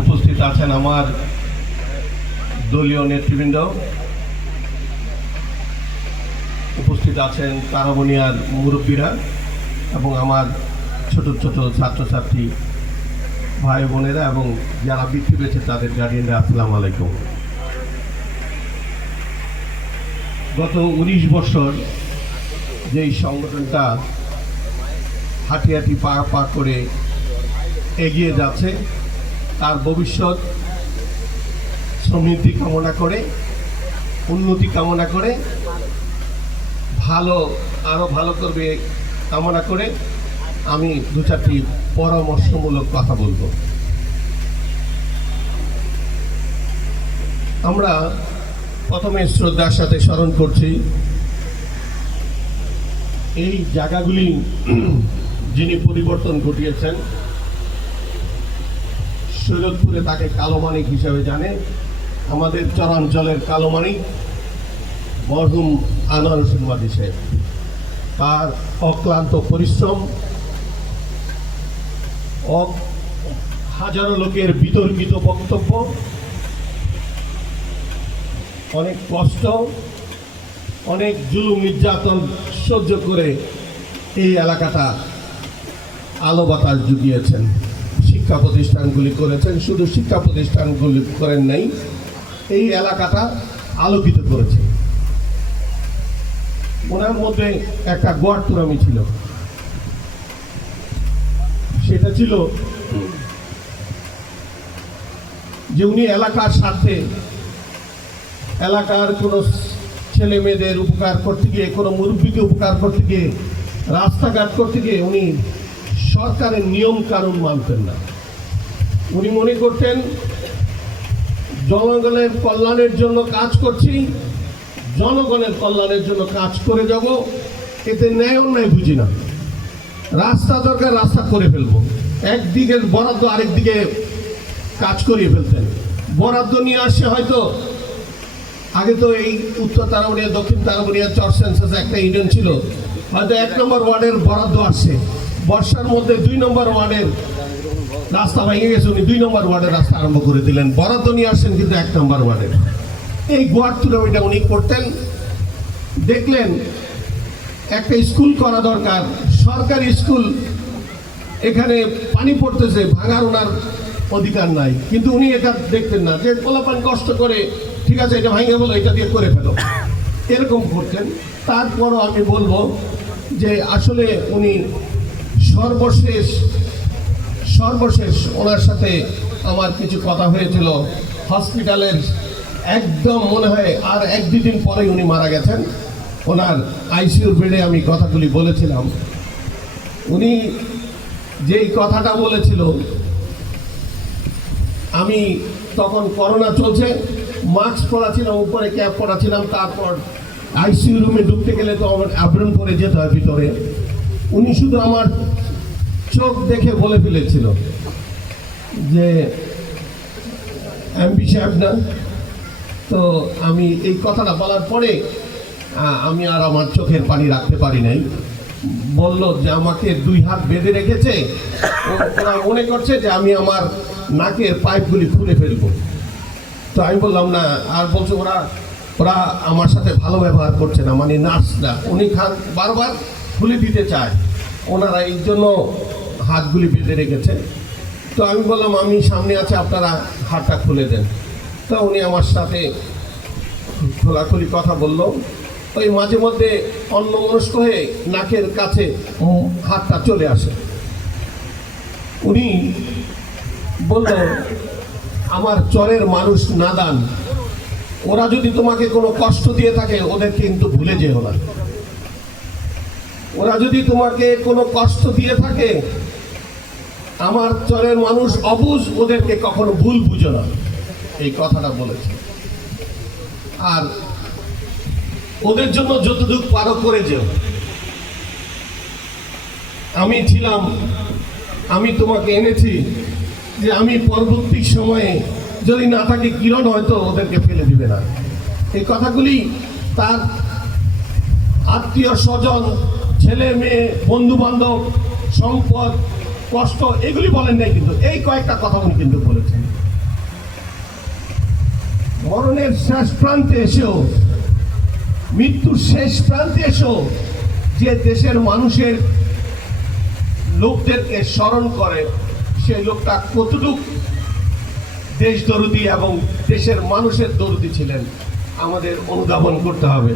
উপস্থিত আছেন আমার দলীয় নেতৃবৃন্দ। উপস্থিত আছেন কারাবনিয়ার মুরব্বীরা এবং আমার ছোট ছোট ছাত্রছাত্রী ভাই বোনেরা এবং যারা বৃত্তি পেয়েছে তাদের গার্ডিয়ানরা আসসালামু আলাইকুম। গত উনিশ বছর যেই সংগঠনটা হাঁটি হাঁটি পা পা করে এগিয়ে যাচ্ছে তার ভবিষ্যৎ, সমৃদ্ধি কামনা করে, উন্নতি কামনা করে, ভালো আরও ভালো করবে কামনা করে আমি দু চারটি পরামর্শমূলক কথা বলব। আমরা প্রথমে শ্রদ্ধার সাথে স্মরণ করছি, এই জায়গাগুলি যিনি পরিবর্তন ঘটিয়েছেন সৈয়দপুরে তাকে কালো মানিক হিসেবে জানে। আমাদের চরাঞ্চলের কালো মানিক মরহুম আনোয়ার হোসেন মাদি তার অক্লান্ত পরিশ্রম হাজারো লোকের বিতর্কিত বক্তব্য, অনেক কষ্ট, অনেক জুলুম নির্যাতন সহ্য করে এই এলাকাটা আলো বাতাস জুগিয়েছেন। শিক্ষা প্রতিষ্ঠানগুলি করেছেন, শুধু শিক্ষা প্রতিষ্ঠানগুলি করেন নাই, এই এলাকাটা আলোকিত করেছে। ওনার মধ্যে একটা গোয়ার টুরামি ছিল। সেটা ছিল যে উনি এলাকার স্বার্থে এলাকার কোনো ছেলে মেয়েদের উপকার করতে গিয়ে, কোনো মুরব্বীকে উপকার করতে গিয়ে, রাস্তাঘাট করতে গিয়ে উনি সরকারের নিয়ম কানুন মানতেন না। উনি মনে করতেন, জনগণের কল্যাণের জন্য কাজ করছি, জনগণের কল্যাণের জন্য কাজ করে যাব, এতে ন্যায় অন্যায় বুঝি না। রাস্তা দরকার, রাস্তা করে ফেলব। একদিকে বরাদ্দ আরেকদিকে কাজ করিয়ে ফেলতেন। বরাদ্দ নিয়ে আসছে হয়তো, আগে তো এই উত্তর তারাবনিয়া দক্ষিণ তারাবনিয়া চর সেন্সাস একটা ইউনিয়ন ছিল। হয়তো এক নম্বর ওয়ার্ডের বরাদ্দ আসছে বর্ষার মধ্যে দুই নম্বর ওয়ার্ডের রাস্তা ভেঙে গেছে, উনি দুই নম্বর ওয়ার্ডের রাস্তা আরম্ভ করে দিলেন। বরাদ্দ নিয়ে আসছেন কিন্তু এক নম্বর ওয়ার্ডের এই গোয়ার টুর্নামেন্টটা উনি করতেন। দেখলেন, একটা স্কুল করা দরকার। সরকারি স্কুল, এখানে পানি পড়তেছে, ভাঙার ওনার অধিকার নাই। কিন্তু উনি এটা দেখতেন না, যে পোলাপান কষ্ট করে, ঠিক আছে, এটা ভাঙে বলো, এটা দিয়ে করে ফেলো। এরকম করতেন। তারপরও আমি বলব যে আসলে উনি সর্বশেষ সর্বশেষ ওনার সাথে আমার কিছু কথা হয়েছিল। হসপিটালের একদম মনে হয় আর এক দুদিন পরেই উনি মারা গেছেন। ওনার আইসিইউর বেডে আমি কথাগুলি বলেছিলাম। উনি যেই কথাটা বলেছিল, আমি তখন করোনা চলছে, মাস্ক পরা ছিলাম উপরে ক্যাপ পরা ছিলাম তারপর আইসিইউ রুমে ঢুকতে গেলে তো আমার আবরণ করে যেতে হয় ভিতরে। উনি শুধু আমার চোখ দেখে বলে ফেলেছিল যে এমপি সাহেব না। তো আমি এই কথাটা বলার পরে আমি আর আমার চোখের পানি রাখতে পারি নাই। বলল যে, আমাকে দুই হাত বেঁধে রেখেছে। ওরা মনে করছে যে, আমি আমার নাকের পাইপগুলি খুলে ফেলব। তো আমি বললাম, না। আর বলছে, ওরা ওরা আমার সাথে ভালো ব্যবহার করছে না। মানে নার্সরা, উনি খান, বারবার খুলে দিতে চায়। ওনারা এই জন্য হাতগুলি বেঁধে রেখেছে। তো আমি বললাম আমি সামনে আছে আপনারা হাতটা খুলে দেন। তো উনি আমার সাথে খোলাখুলি কথা বলল। ওই মাঝে মধ্যে অন্য মনস্ক হয়ে নাকের কাছে হাতটা চলে আসে। উনি বলল আমার চরের মানুষ নাদান। ওরা যদি তোমাকে কোনো কষ্ট দিয়ে থাকে ওদের কিন্তু ভুলে যেও না। ওরা যদি তোমাকে কোনো কষ্ট দিয়ে থাকে আমার চরের মানুষ অবুঝ ওদেরকে কখনো ভুল বুঝো না। এই কথাটা বলেছে। আর ওদের জন্য যতটুকু পারো করে যেও। আমি ছিলাম, আমি তোমাকে এনেছি যে আমি পরবর্তী সময়ে যদি না থাকে কিরণ হয়তো ওদেরকে ফেলে দিবে না। এই কথাগুলি তার আত্মীয় স্বজন, ছেলে, মেয়ে বন্ধু বান্ধব সম্পদ কষ্ট, এগুলি বলেন নাই কিন্তু, এই কয়েকটা কথা উনি কিন্তু বলেছেন। মরণের শেষ প্রান্তে এসেও, মৃত্যুর শেষ প্রান্তে এসেও যে দেশের মানুষের লোকদেরকে স্মরণ করে সেই লোকটা কতটুক দেশ দরদি এবং দেশের মানুষের দরদি ছিলেন, আমাদের অনুধাবন করতে হবে।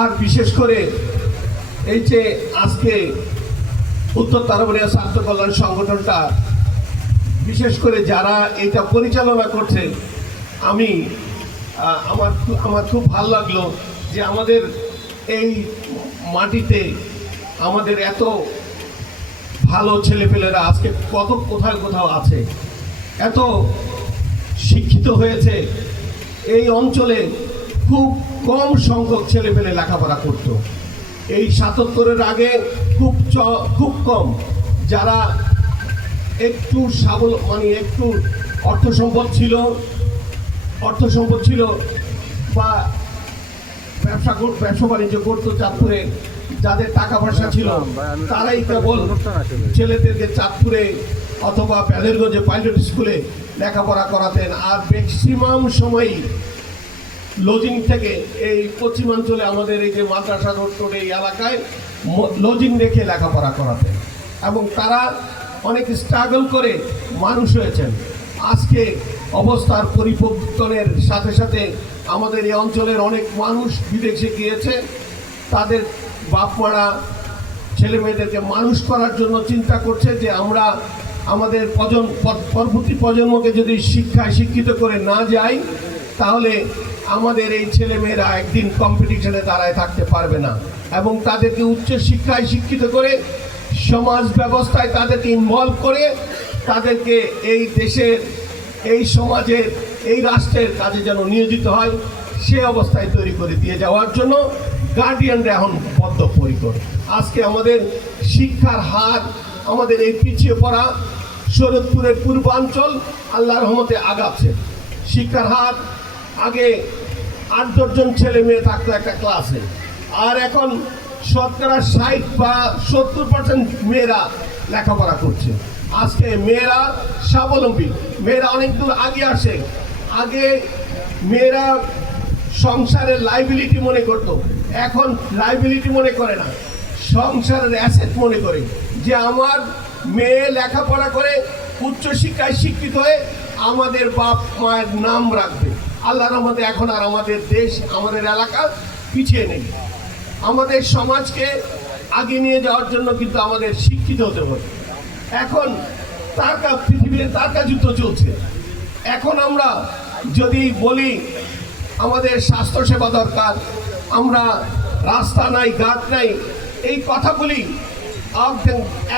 আর বিশেষ করে এই যে আজকে উত্তর তারাবরিয়া স্বাস্থ্য কল্যাণ সংগঠনটা, বিশেষ করে যারা এটা পরিচালনা করছে, আমি আমার আমার খুব ভালো লাগল যে আমাদের এই মাটিতে আমাদের এত ভালো ছেলেপেলেরা আজকে কত, কোথায় কোথাও আছে, এত শিক্ষিত হয়েছে, এই অঞ্চলে খুব কম সংখ্যক ছেলেপেলে লেখাপড়া করতো। এই সাতাত্তরের আগে খুব চ- খুব কম। যারা একটু সাবল মানে একটু অর্থ সম্পদ ছিল অর্থ সম্পদ ছিল বা ব্যবসা কর- ব্যবসা বাণিজ্য করতো চাঁদপুরে যাদের টাকা পয়সা ছিল তারাই কেবল ছেলেদেরকে চাঁদপুরে অথবা প্যাদেরগঞ্জে পাইলট স্কুলে লেখাপড়া করাতেন। আর ম্যাক্সিমাম সময়ই লজিং থেকে এই পশ্চিমাঞ্চলে আমাদের এই যে মাদ্রাসা রোড টোড এই এলাকায় লজিং রেখে লেখাপড়া করাতেন। এবং তারা অনেক স্ট্রাগল করে মানুষ হয়েছেন। আজকে অবস্থার পরিবর্তনের সাথে সাথে আমাদের এই অঞ্চলের অনেক মানুষ বিদেশে গিয়েছে। তাদের বাপ মারা ছেলে মেয়েদেরকে মানুষ করার জন্য চিন্তা করছে যে আমরা আমাদের প্রজন্ম পরবর্তী প্রজন্মকে যদি শিক্ষায় শিক্ষিত করে না যাই, তাহলে আমাদের এই ছেলে মেয়েরা একদিন কম্পিটিশনে দাঁড়ায় থাকতে পারবে না। এবং তাদেরকে উচ্চ শিক্ষায় শিক্ষিত করে, সমাজ ব্যবস্থায় তাদেরকে ইনভলভ করে, তাদেরকে এই দেশের, এই সমাজের, এই রাষ্ট্রের কাজে যেন নিয়োজিত হয়, সে অবস্থায় তৈরি করে দিয়ে যাওয়ার জন্য গার্ডিয়ানরা এখন বদ্ধপরিকর। আজকে আমাদের শিক্ষার হার, আমাদের এই পিছিয়ে পড়া শরৎপুরের পূর্বাঞ্চল আল্লাহ রহমতে আগাচ্ছে। শিক্ষার হার আগে আট দশজন ছেলে মেয়ে থাকতো একটা ক্লাসে। আর এখন শতকরা ষাট বা সত্তর পার্সেন্ট মেয়েরা লেখাপড়া করছে। আজকে মেয়েরা স্বাবলম্বী। মেয়েরা অনেক দূর আগে আসে। আগে মেয়েরা সংসারের লাইবিলিটি মনে করতো। এখন লাইবিলিটি মনে করে না। সংসারের অ্যাসেট মনে করে যে আমার মেয়ে লেখাপড়া করে উচ্চশিক্ষায় শিক্ষিত হয়ে আমাদের বাপ মায়ের নাম রাখবে। আল্লাহর রহমতে এখন আর আমাদের দেশ, আমাদের এলাকা পিছিয়ে নেই। আমাদের সমাজকে আগে নিয়ে যাওয়ার জন্য কিন্তু আমাদের শিক্ষিত হতে হবে। এখন তার তারকা পৃথিবীর তারকা যুদ্ধ চলছে। এখন আমরা যদি বলি আমাদের স্বাস্থ্যসেবা দরকার, আমরা রাস্তা নাই, ঘাট নাই, এই কথাগুলি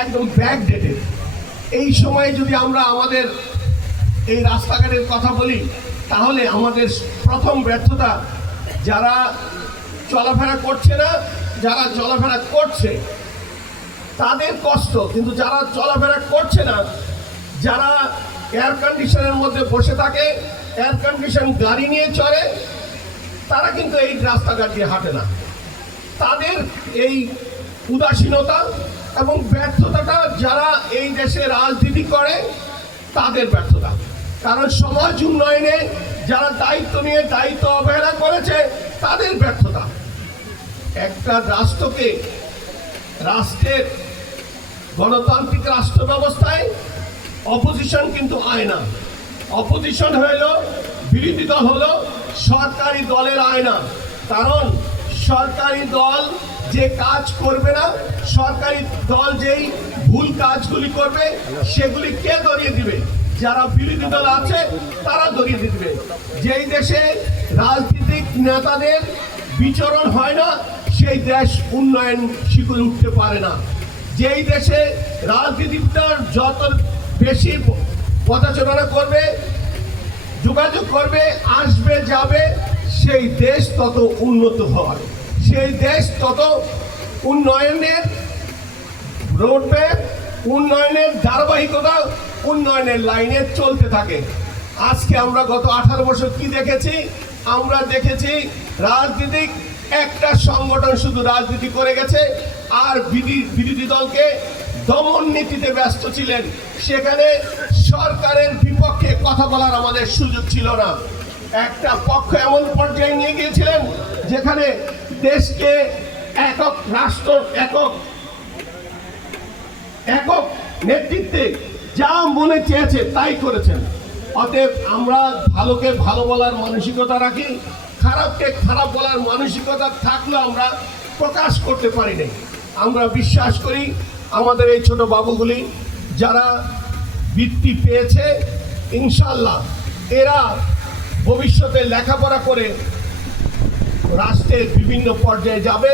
একদম ব্যাক ডেটেড এই সময়ে যদি আমরা আমাদের এই রাস্তাঘাটের কথা বলি তাহলে আমাদের প্রথম ব্যর্থতা যারা চলাফেরা করছে না, যারা চলাফেরা করছে, তাদের কষ্ট। কিন্তু যারা চলাফেরা করছে না, যারা এয়ার কন্ডিশনের মধ্যে বসে থাকে এয়ার কন্ডিশন গাড়ি নিয়ে চলে তারা কিন্তু এই রাস্তাঘাট দিয়ে হাঁটে না। তাদের এই উদাসীনতা এবং ব্যর্থতাটা যারা এই দেশে রাজনীতি করে, তাদের ব্যর্থতা। কারণ সমাজ উন্নয়নে যারা দায়িত্ব নিয়ে দায়িত্ব অবহেলা করেছে, তাদের ব্যর্থতা। একটা রাষ্ট্রকে রাষ্ট্রের গণতান্ত্রিক রাষ্ট্র ব্যবস্থায় অপোজিশন কিন্তু আয়না। অপোজিশন হইল, বিরোধী দল হলো সরকারি দলের আয়না। কারণ সরকারি দল যে কাজ করবে না, সরকারি দল যেই ভুল কাজগুলি করবে, সেগুলি কে ধরিয়ে দিবে? যারা বিরোধী দল আছে, তারা ধরিয়ে দিবে। যেই দেশে রাজনৈতিক নেতাদের বিচরণ হয় না, সেই দেশ উন্নয়ন শিখরে উঠতে পারে না। যেই দেশে রাজনীতিটার যত বেশি পদাচারণা করবে, যোগাযোগ করবে, আসবে, যাবে, সেই দেশ তত উন্নত হয়। সেই দেশ তত উন্নয়নের রোডম্যাপ উন্নয়নের ধারাবাহিকতা উন্নয়নের লাইনে চলতে থাকে। আজকে আমরা গত আঠারো বছর কি দেখেছি? আমরা দেখেছি রাজনীতিক একটা সংগঠন শুধু রাজনীতি করে গেছে, আর বিরোধী দলকে দমন নীতিতে ব্যস্ত ছিলেন। সেখানে সরকারের বিপক্ষে কথা বলার আমাদের সুযোগ ছিল না। একটা পক্ষ এমন পর্যায়ে নিয়ে গিয়েছিলেন, যেখানে দেশকে একক রাষ্ট্র, একক একক নেতৃত্বে যা মনে চেয়েছে তাই করেছেন। অতএব আমরা ভালোকে ভালো বলার মানসিকতা রাখি, খারাপকে খারাপ বলার মানসিকতা থাকলেও আমরা প্রকাশ করতে পারি নাই। আমরা বিশ্বাস করি আমাদের এই ছোট বাবুগুলি যারা বৃত্তি পেয়েছে ইনশাল্লাহ এরা ভবিষ্যতে লেখাপড়া করে রাষ্ট্রের বিভিন্ন পর্যায়ে যাবে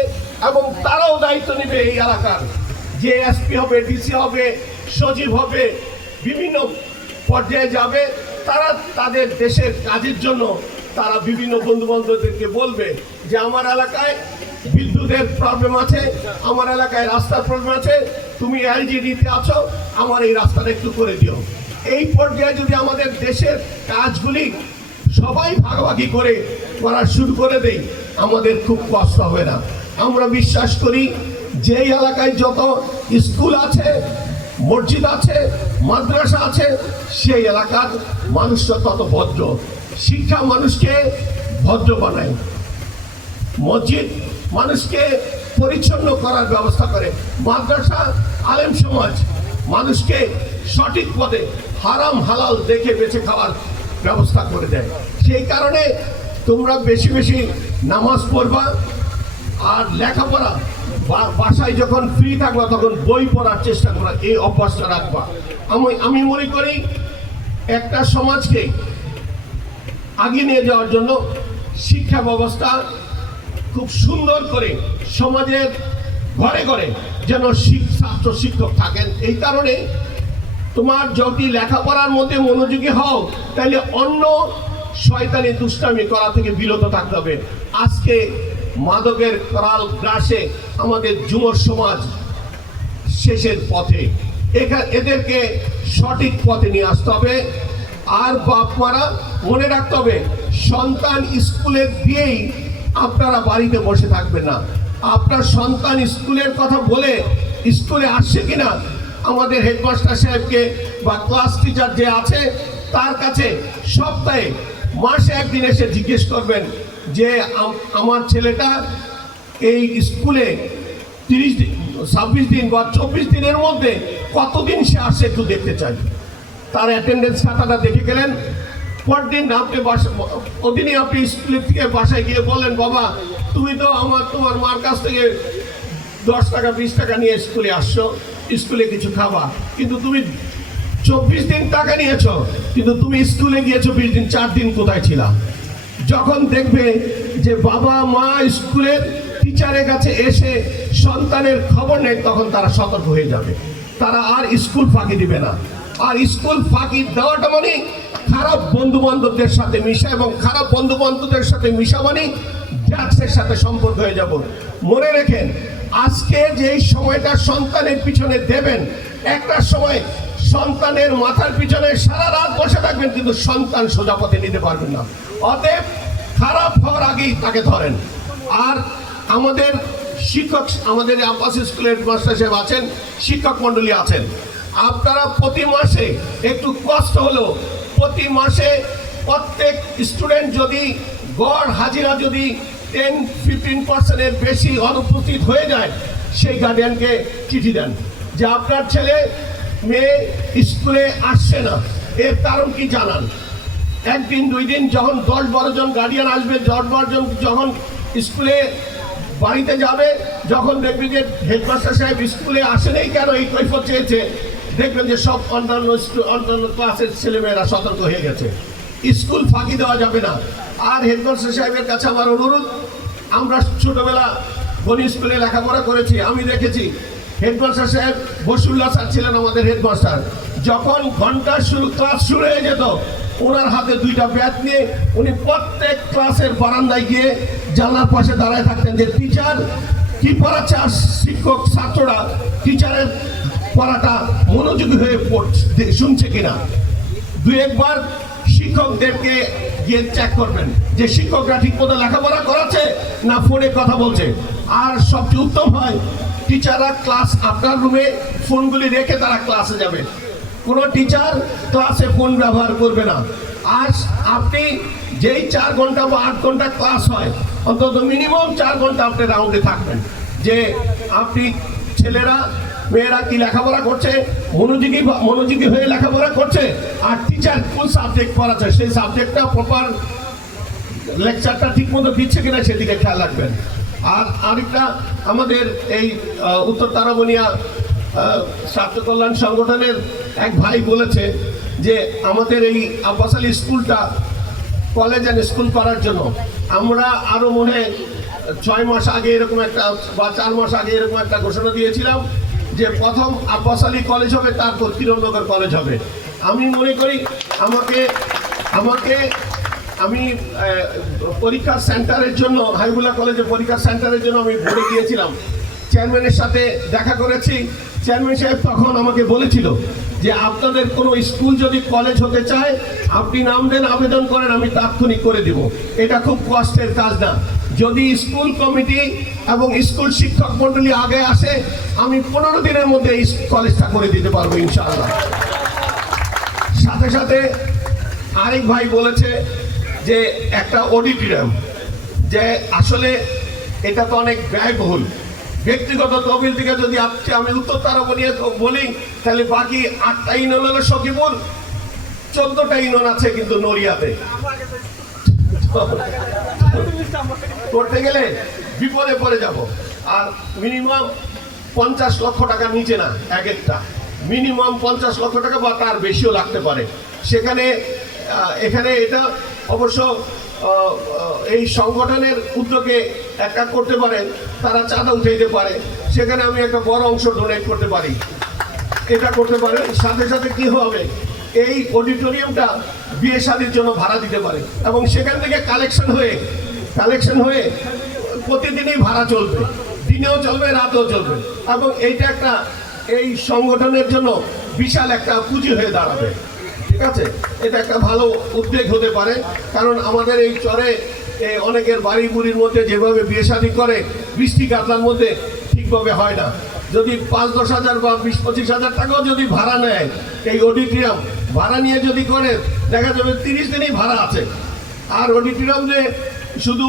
এবং তারাও দায়িত্ব নেবে এই এলাকার। যে এসপি হবে, ডিসি হবে সচিব হবে, বিভিন্ন পর্যায়ে যাবে, তারা তাদের দেশের কাজের জন্য তারা বিভিন্ন বন্ধু বান্ধবদেরকে বলবে যে আমার এলাকায় বিদ্যুতের প্রবলেম আছে, আমার এলাকায় রাস্তার প্রবলেম আছে, তুমি এলজিডিতে আছো, আমার এই রাস্তাটা একটু করে দিও। এই পর্যায়ে যদি আমাদের দেশের কাজগুলি সবাই ভাগাভাগি করে করা শুরু করে দেই, আমাদের খুব কষ্ট হবে না। আমরা বিশ্বাস করি, যেই এলাকায় যত স্কুল আছে মসজিদ আছে, মাদ্রাসা আছে, সেই এলাকার মানুষরা তত ভদ্র। শিক্ষা মানুষকে ভদ্র বানায়। মসজিদ মানুষকে পরিচ্ছন্ন করার ব্যবস্থা করে। মাদ্রাসা আলেম সমাজ মানুষকে সঠিক পদে হারাম হালাল দেখে বেছে খাওয়ার ব্যবস্থা করে দেয়। সেই কারণে তোমরা বেশি বেশি নামাজ পড়বা আর লেখাপড়া বাসায় যখন ফ্রি থাকবা, তখন বই পড়ার চেষ্টা করা এই অভ্যাসটা রাখবা। আমি আমি মনে করি, একটা সমাজকে আগিয়ে নিয়ে যাওয়ার জন্য শিক্ষা ব্যবস্থা খুব সুন্দর করে সমাজের ঘরে ঘরে যেন ছাত্র শিক্ষক থাকেন। এই কারণে তোমার যদি লেখাপড়ার মধ্যে মনোযোগী হও, তাহলে অন্য শয়তানি দুষ্টামি করা থেকে বিরত থাকতে হবে। আজকে মাদকের করাল গ্রাসে আমাদের যুব সমাজ শেষের পথে। এদেরকে সঠিক পথে নিয়ে আসতে হবে। আর বাপ মারা মনে রাখতে হবে, সন্তান স্কুলে দিয়েই আপনারা বাড়িতে বসে থাকবেন না। আপনার সন্তান স্কুলের কথা বলে স্কুলে আসছে কিনা, আমাদের হেডমাস্টার সাহেবকে বা ক্লাস টিচার যে আছে, তার কাছে সপ্তাহে মাসে একদিন এসে জিজ্ঞেস করবেন যে আমার ছেলেটা এই স্কুলে তিরিশ দিন ছাব্বিশ দিন বা চব্বিশ দিনের মধ্যে কতদিন সে আসে একটু দেখতে চাই। তার অ্যাটেন্ডেন্স খাতাটা দেখে গেলেন। পরদিন আপনি বাসা, ওদিনই আপনি স্কুলের থেকে বাসায় গিয়ে বলেন বাবা, তুমি তো আমার, তোমার মার কাছ থেকে দশ টাকা, বিশ টাকা নিয়ে স্কুলে আসছো, স্কুলে কিছু খাবা। কিন্তু তুমি চব্বিশ দিন টাকা নিয়েছো, কিন্তু তুমি স্কুলে গিয়েছো বিশ দিন, চার দিন কোথায় ছিলা? যখন দেখবে যে বাবা মা স্কুলের টিচারের কাছে এসে সন্তানের খবর নেয়, তখন তারা সতর্ক হয়ে যাবে। তারা আর স্কুল ফাঁকি দিবে না। আর স্কুল ফাঁকি দেওয়াটা মানে খারাপ বন্ধু বান্ধবদের সাথে মিশা এবং খারাপ বন্ধু বান্ধবদের সাথে মিশা মানে ড্রাগসের সাথে সম্পর্ক হয়ে যাব। মনে রেখেন, আজকে যে সময়টা সন্তানের পিছনে দেবেন, একটা সময় সন্তানের মাথার পিছনে সারা রাত বসে থাকবেন, কিন্তু সন্তান সোজা পথে নিতে পারবেন না। অতএব খারাপ হওয়ার আগেই তাকে ধরেন। আর আমাদের শিক্ষক, আমাদের আব্বাস স্কুলের মাস্টার সাহেব আছেন, শিক্ষক মণ্ডলী আছেন। আপনারা প্রতি মাসে একটু কষ্ট হলেও প্রতি মাসে প্রত্যেক স্টুডেন্ট যদি গড় হাজিরা যদি টেন, ফিফটিন পার্সেন্টের বেশি অনুপস্থিত হয়ে যায়, সেই গার্ডিয়ানকে চিঠি দেন যে আপনার ছেলে মেয়ে স্কুলে আসছে না। এর কারণ কি জানান? একদিন দুই দিন যখন দশ বারো জন গার্ডিয়ান আসবে, দশ বারো জন যখন স্কুলে বাড়িতে যাবে, যখন দেখবে যে হেডমাস্টার সাহেব স্কুলে আসেনি কেন এই কৈফত চেয়েছে, দেখবেন যে সব অন্যান্য অন্যান্য ক্লাসের ছেলেমেয়েরা সতর্ক হয়ে গেছে। স্কুল ফাঁকি দেওয়া যাবে না। আর হেডমাস্টার সাহেবের কাছে আমার অনুরোধ, আমরা ছোটোবেলা গণি স্কুলে লেখাপড়া করেছি, আমি দেখেছি হেডমাস্টার সাহেব বসুল্লাহ স্যার ছিলেন আমাদের হেডমাস্টার যখন ঘণ্টা শুরু ক্লাস শুরু হয়ে যেত ওনার হাতে দুইটা ব্যাট নিয়ে উনি প্রত্যেক ক্লাসের বারান্দায় গিয়ে জানলার পাশে দাঁড়ায় থাকতেন যে টিচার, কি পড়াচ্ছে? আর শিক্ষক, ছাত্ররা, টিচারের পড়াটা মনোযোগী হয়ে পড়ছে শুনছে কিনা? দুই একবার শিক্ষকদেরকে গিয়ে চেক করবেন যে শিক্ষকরা ঠিক মতো লেখাপড়া করাচ্ছে না ফোনে কথা বলছে। আর সবচেয়ে উত্তম হয়, টিচাররা ক্লাস আপনার রুমে ফোনগুলি রেখে তারা ক্লাসে যাবে। কোনো টিচার ক্লাসে ফোন ব্যবহার করবে না। আর আপনি যেই চার ঘণ্টা বা আট ঘণ্টা ক্লাস হয়, অন্তত মিনিমাম চার ঘণ্টা আপনি রাউন্ডে থাকবেন। যে আপনি ছেলেরা, মেয়েরা কি লেখাপড়া করছে, মনোযোগী মনোযোগী হয়ে লেখাপড়া করছে, আর টিচার কোন সাবজেক্ট পড়াচ্ছে, সেই সাবজেক্টটা প্রপার লেকচারটা ঠিক মতো দিচ্ছে কিনা সেদিকে খেয়াল রাখবেন। আর আরেকটা আমাদের এই উত্তর তারাবনিয়া স্বাস্থ্য কল্যাণ সংগঠনের এক ভাই বলেছে যে আমাদের এই আব্বাস আলী স্কুলটা কলেজ অ্যান্ড স্কুল করার জন্য আমরা আরও মনে ছয় মাস আগে এরকম একটা বা চার মাস আগে এরকম একটা ঘোষণা দিয়েছিলাম যে প্রথম আব্বাস আলী কলেজ হবে, তারপর কিরণনগর কলেজ হবে। আমি মনে করি আমাকে আমাকে আমি পরীক্ষার সেন্টারের জন্য হাইবুল্লাহ কলেজে পরীক্ষার সেন্টারের জন্য আমি ভরে গিয়েছিলাম চেয়ারম্যানের সাথে দেখা করেছি। চেয়ারম্যান সাহেব তখন আমাকে বলেছিল যে আপনাদের কোনো স্কুল যদি কলেজ হতে চায়, আপনি নাম দেন, আবেদন করেন, আমি তাৎক্ষণিক করে দিব। এটা খুব কষ্টের কাজ না। যদি স্কুল কমিটি এবং স্কুল শিক্ষক মন্ডলী আগে আসে, আমি পনেরো দিনের মধ্যে এই কলেজটা করে দিতে পারব ইনশাআল্লাহ। সাথে সাথে আরেক ভাই বলেছে যে একটা অডিটোরিয়াম, যে আসলে এটা তো অনেক ব্যয়বহুল। ব্যক্তিগত তহবিল থেকে যদি আমি উত্তর তারাবো নিয়ে বলি, তাহলে বাকি আটটা ইউনিয়ন হলো সখীপুর, চোদ্দটা ইউনিয়ন আছে কিন্তু নড়িয়াতে। করতে গেলে বিপদে পড়ে যাব। আর মিনিমাম পঞ্চাশ লক্ষ টাকা নিচে না, এক একটা। মিনিমাম পঞ্চাশ লক্ষ টাকা বা তার বেশিও লাগতে পারে। সেখানে এখানে এটা অবশ্য এই সংগঠনের উদ্যোগে একটা করতে পারে, তারা চাঁদা উঠে দিতে পারে। সেখানে আমি একটা বড় অংশ ডোনেট করতে পারি। এটা করতে পারে, সাথে সাথে কি হবে? এই অডিটোরিয়ামটা বিয়ে শাদির জন্য ভাড়া দিতে পারে। এবং সেখান থেকে কালেকশন হয়ে কালেকশন হয়ে প্রতিদিনই ভাড়া চলবে। দিনেও চলবে, রাতেও চলবে। এবং এইটা একটা, এই সংগঠনের জন্য বিশাল একটা পুঁজি হয়ে দাঁড়াবে। ঠিক আছে? এটা একটা ভালো উদ্বেগ হতে পারে। কারণ আমাদের এই চরে অনেকের বাড়ি বুড়ির মধ্যে যেভাবে বিয়ে শাদী করে, বৃষ্টি কাতলার মধ্যে ঠিকভাবে হয় না। যদি পাঁচ, দশ হাজার বা বিশ, পঁচিশ হাজার টাকাও যদি ভাড়া নেয়, এই অডিটোরিয়াম ভাড়া নিয়ে যদি করে, দেখা যাবে তিরিশ দিনই ভাড়া আছে। আর অডিটোরিয়াম যে শুধু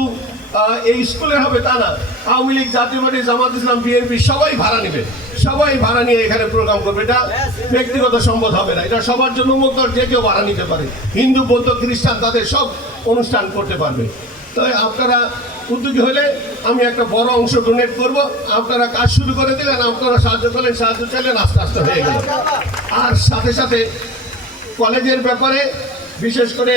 এই স্কুলে হবে তা না, আওয়ামী লীগ, জাতীয় পার্টি, জামাত ইসলাম, বিএনপি সবাই ভাড়া নেবে। সবাই ভাড়া নিয়ে এখানে প্রোগ্রাম করবে। এটা ব্যক্তিগত সম্পদ হবে না। এটা সবার জন্য উন্মুক্ত, যে কেউ ভাড়া নিতে পারে। হিন্দু, বৌদ্ধ, খ্রিস্টান, তাদের সব অনুষ্ঠান করতে পারবে। আপনারা উদ্যোগী হলে আমি একটা বড় অংশ ডোনেট করব। আপনারা কাজ শুরু করে দিলেন, আপনারা সাহায্য করলেন, সাহায্য চাইলেন আস্তে আস্তে হয়ে গেল। আর সাথে সাথে কলেজের ব্যাপারে বিশেষ করে